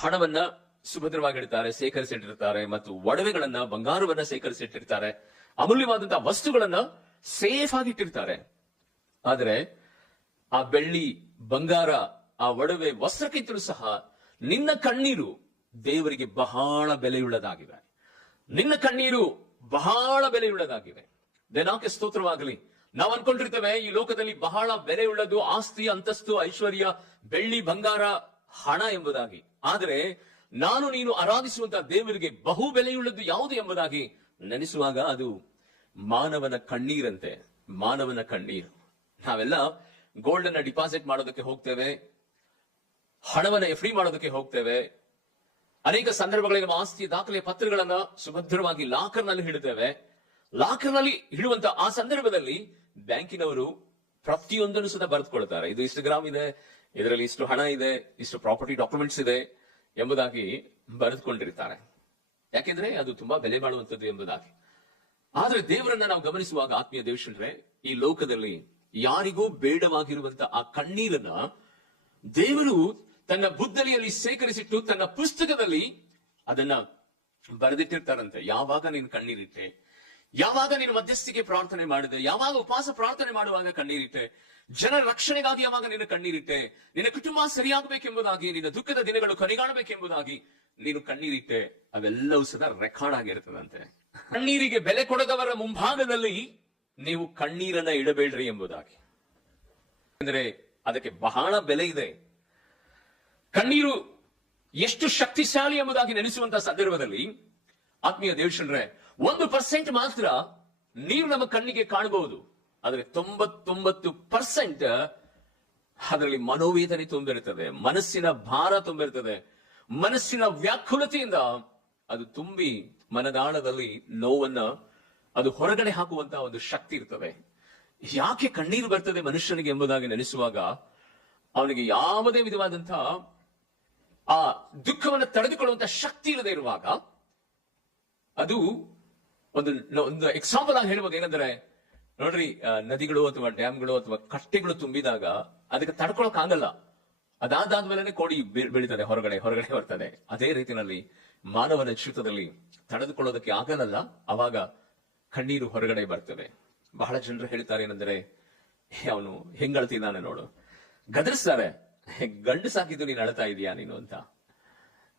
ಹಣವನ್ನ ಸುಭದ್ರವಾಗಿಡ್ತಾರೆ, ಸೇಕರಿಸಿಟ್ಟಿರ್ತಾರೆ, ಮತ್ತು ಒಡವೆಗಳನ್ನ, ಬಂಗಾರವನ್ನ ಸೇಕರಿಸಿಟ್ಟಿರ್ತಾರೆ, ಅಮೂಲ್ಯವಾದಂತಹ ವಸ್ತುಗಳನ್ನ ಸೇಫ್ ಆಗಿ ಇಟ್ಟಿರ್ತಾರೆ. ಆದರೆ ಆ ಬೆಳ್ಳಿ, ಬಂಗಾರ, ಆ ಒಡವೆ, ವಸ್ತ್ರಕ್ಕಿಂತಲೂ ಸಹ ನಿನ್ನ ಕಣ್ಣೀರು ದೇವರಿಗೆ ಬಹಳ ಬೆಲೆಯುಳ್ಳದಾಗಿವೆ. ನಿನ್ನ ಕಣ್ಣೀರು ಬಹಳ ಬೆಲೆಯುಳ್ಳದಾಗಿವೆ. ದೇನಾಕೆ ಸ್ತೋತ್ರವಾಗಲಿ. ನಾವು ಅನ್ಕೊಂಡಿರ್ತೇವೆ ಈ ಲೋಕದಲ್ಲಿ ಬಹಳ ಬೆಲೆಯುಳ್ಳದು ಆಸ್ತಿ, ಅಂತಸ್ತು, ಐಶ್ವರ್ಯ, ಬೆಳ್ಳಿ, ಬಂಗಾರ, ಹಣ ಎಂಬುದಾಗಿ. ಆದರೆ ನಾನು ನೀನು ಆರಾಧಿಸುವಂತಹ ದೇವರಿಗೆ ಬಹು ಬೆಲೆಯುಳ್ಳದ್ದು ಯಾವುದು ಎಂಬುದಾಗಿ ನೆನೆಸುವಾಗ ಅದು ಮಾನವನ ಕಣ್ಣೀರಂತೆ. ಮಾನವನ ಕಣ್ಣೀರು. ನಾವೆಲ್ಲ ಗೋಲ್ಡ್ ಅನ್ನ ಡಿಪಾಸಿಟ್ ಮಾಡೋದಕ್ಕೆ ಹೋಗ್ತೇವೆ, ಹಣವನ್ನ ಎಫ್ಡಿ ಮಾಡೋದಕ್ಕೆ ಹೋಗ್ತೇವೆ. ಅನೇಕ ಸಂದರ್ಭಗಳಲ್ಲಿ ನಮ್ಮ ಆಸ್ತಿಯ ದಾಖಲೆಯ ಪತ್ರಗಳನ್ನ ಸುಭದ್ರವಾಗಿ ಲಾಕರ್ ನಲ್ಲಿ ಇಡುತ್ತೇವೆ. ಲಾಕರ್ ನಲ್ಲಿ ಇಡುವಂತ ಆ ಸಂದರ್ಭದಲ್ಲಿ ಬ್ಯಾಂಕಿನವರು ಪ್ರತಿಯೊಂದನ್ನು ಸಹ ಬರೆದುಕೊಳ್ತಾರೆ. ಇದು ಇಷ್ಟು ಗ್ರಾಮ್ ಇದೆ, ಇದರಲ್ಲಿ ಇಷ್ಟು ಹಣ ಇದೆ, ಇಷ್ಟು ಪ್ರಾಪರ್ಟಿ ಡಾಕ್ಯುಮೆಂಟ್ಸ್ ಇದೆ ಎಂಬುದಾಗಿ ಬರೆದುಕೊಂಡಿರ್ತಾರೆ. ಯಾಕೆಂದ್ರೆ ಅದು ತುಂಬಾ ಬೆಲೆ ಬಾಳುವಂತದ್ದು ಎಂಬುದಾಗಿ. ಆದ್ರೆ ದೇವರನ್ನ ನಾವು ಗಮನಿಸುವಾಗ, ಆತ್ಮೀಯ ದೇವಶಂದ್ರೆ, ಈ ಲೋಕದಲ್ಲಿ ಯಾರಿಗೂ ಬೇಡವಾಗಿರುವಂತ ಆ ಕಣ್ಣೀರನ್ನ ದೇವರು ತನ್ನ ಬುದ್ಧಲಿಯಲ್ಲಿ ಸೇಕರಿಸಿಟ್ಟು ತನ್ನ ಪುಸ್ತಕದಲ್ಲಿ ಅದನ್ನ ಬರೆದಿಟ್ಟಿರ್ತಾರಂತೆ. ಯಾವಾಗ ನೀನು ಕಣ್ಣೀರಿಟ್ಟೆ, ಯಾವಾಗ ನೀನು ಮಧ್ಯಸ್ಥಿಕೆ ಪ್ರಾರ್ಥನೆ ಮಾಡಿದೆ, ಯಾವಾಗ ಉಪವಾಸ ಪ್ರಾರ್ಥನೆ ಮಾಡುವಾಗ ಕಣ್ಣೀರಿಟ್ಟೆ, ಜನರ ರಕ್ಷಣೆಗಾಗಿ ಯಾವಾಗ ನೀನು ಕಣ್ಣೀರಿಟ್ಟೆ, ನಿನ್ನ ಕುಟುಂಬ ಸರಿಯಾಗಬೇಕೆಂಬುದಾಗಿ, ನಿನ್ನ ದುಃಖದ ದಿನಗಳು ಕೊನೆಗಾಣಬೇಕೆಂಬುದಾಗಿ ನೀನು ಕಣ್ಣೀರಿಟ್ಟೆ, ಅವೆಲ್ಲವೂ ಸದಾ ರೆಕಾರ್ಡ್ ಆಗಿರ್ತದಂತೆ. ಕಣ್ಣೀರಿಗೆ ಬೆಲೆ ಕೊಡದವರ ಮುಂಭಾಗದಲ್ಲಿ ನೀವು ಕಣ್ಣೀರನ್ನ ಇಡಬೇಡ್ರಿ ಎಂಬುದಾಗಿ. ಅಂದ್ರೆ ಅದಕ್ಕೆ ಬಹಳ ಬೆಲೆ ಇದೆ. ಕಣ್ಣೀರು ಎಷ್ಟು ಶಕ್ತಿಶಾಲಿ ಎಂಬುದಾಗಿ ನೆನೆಸುವಂತಹ ಸಂದರ್ಭದಲ್ಲಿ, ಆತ್ಮೀಯ ದೇವಶಂದ್ರೆ, 1% ಮಾತ್ರ ನೀರು ನಮ್ಮ ಕಣ್ಣಿಗೆ ಕಾಣಬಹುದು. ಆದರೆ 99% ಅದರಲ್ಲಿ ಮನೋವೇದನೆ ತುಂಬಿರುತ್ತದೆ, ಮನಸ್ಸಿನ ಭಾರ ತುಂಬಿರುತ್ತದೆ, ಮನಸ್ಸಿನ ವ್ಯಾಕುಲತೆಯಿಂದ ಅದು ತುಂಬಿ ಮನದಾಳದಲ್ಲಿ ನೋವನ್ನ ಅದು ಹೊರಗಡೆ ಹಾಕುವಂತಹ ಒಂದು ಶಕ್ತಿ ಇರ್ತದೆ. ಯಾಕೆ ಕಣ್ಣೀರು ಬರ್ತದೆ ಮನುಷ್ಯನಿಗೆ ಎಂಬುದಾಗಿ ನೆನೆಸುವಾಗ, ಅವನಿಗೆ ಯಾವುದೇ ವಿಧವಾದಂತಹ ಆ ದುಃಖವನ್ನು ತಡೆದುಕೊಳ್ಳುವಂತ ಶಕ್ತಿ ಇಲ್ಲದೆ ಇರುವಾಗ, ಅದು ಒಂದು ಎಕ್ಸಾಂಪಲ್ ಆಗಿ ಹೇಳುವಾಗ ಏನಂದ್ರೆ, ನೋಡ್ರಿ, ನದಿಗಳು ಅಥವಾ ಡ್ಯಾಮ್ಗಳು ಅಥವಾ ಕಟ್ಟೆಗಳು ತುಂಬಿದಾಗ ಅದಕ್ಕೆ ತಡ್ಕೊಳಕ್ ಆಗಲ್ಲ. ಅದಾದ್ಮೇಲೆ ಕೋಡಿ ಬೀಳ್ತದೆ, ಹೊರಗಡೆ ಬರ್ತದೆ. ಅದೇ ರೀತಿಯಲ್ಲಿ ಮಾನವನ ಜೀವಿತದಲ್ಲಿ ತಡೆದುಕೊಳ್ಳೋದಕ್ಕೆ ಆಗಲ್ಲ. ಅವಾಗ ಕಣ್ಣೀರು ಹೊರಗಡೆ ಬರ್ತದೆ. ಬಹಳ ಜನರು ಹೇಳ್ತಾರೆ ಏನಂದ್ರೆ, ಅವನು ಹೆಂಗಳ್ತಿದ್ದಾನೆ ನೋಡು, ಗದರಿಸ್ತಾರೆ, ಗಂಡು ಸಾಕಿದ್ದು ನೀನು ಅಳ್ತಾ ಇದೀಯಾ ನೀನು ಅಂತ.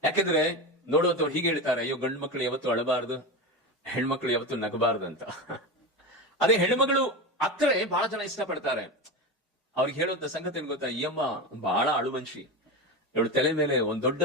ಯಾಕೆಂದ್ರೆ ನೋಡುವಂತವ್ರು ಹೀಗೆ ಹೇಳ್ತಾರೆ, ಅಯ್ಯೋ, ಗಂಡು ಮಕ್ಕಳು ಯಾವತ್ತು ಅಳಬಾರದು, ಹೆಣ್ಮಕ್ಳು ಯಾವತ್ತು ನಗಬಾರದು ಅಂತ. ಅದೇ ಹೆಣ್ಮಗಳು ಅತ್ತರೆ ಬಹಳ ಜನ ಇಷ್ಟಪಡ್ತಾರೆ. ಅವ್ರಿಗೆ ಹೇಳುವಂತ ಸಂಗತಿ ಏನ್ ಗೊತ್ತಾ, ಈ ಅಮ್ಮ ಬಹಳ ಅಳು ಮನುಷ್ಯ, ಇವಳು ತಲೆ ಮೇಲೆ ಒಂದ್ ದೊಡ್ಡ